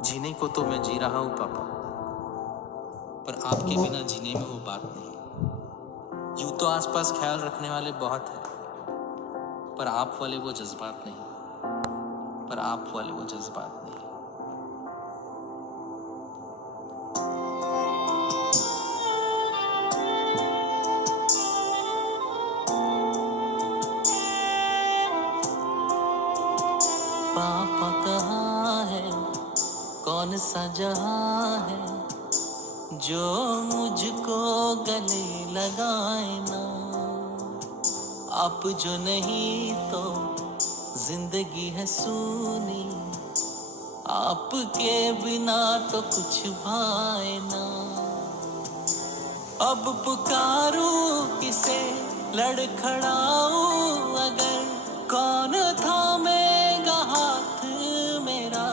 जीने को तो मैं जी रहा हूँ पापा, पर आपके बिना जीने में वो बात नहीं। यूं तो आसपास ख्याल रखने वाले बहुत हैं, पर आप वाले वो जज्बात नहीं, पर आप वाले वो जज्बात नहीं। पापा कहाँ है, कौन सा जहां है जो मुझको गले लगाए ना। आप जो नहीं तो जिंदगी है सूनी, आपके बिना तो कुछ भाए ना। अब पुकारूं किसे, लड़खड़ाऊं अगर, कौन था